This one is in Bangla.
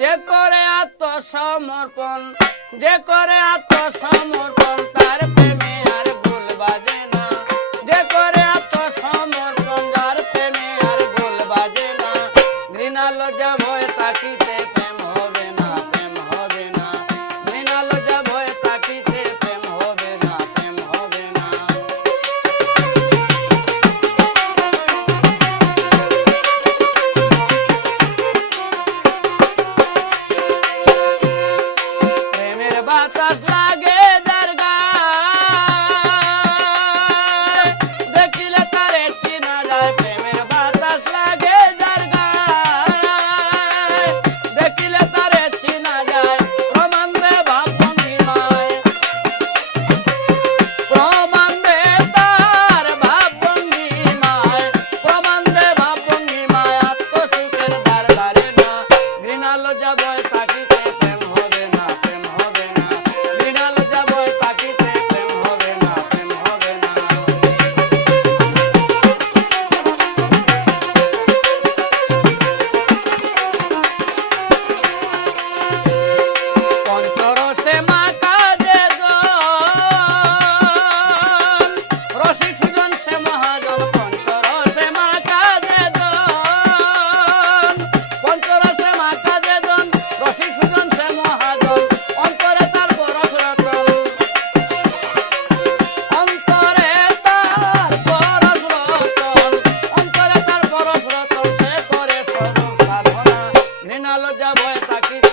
যে করে আত্মসমর্পণ, যে করে আত্মসমর্পণ, তার প্রেমে আর ভুল বাজে না। যে করে আত্মসমর্পণ, যার প্রেমে আর ভুল বাজে না। ঘৃণা লজ্জা ভয় তাকিতে Bata. রেনাল যা ভয় তাকি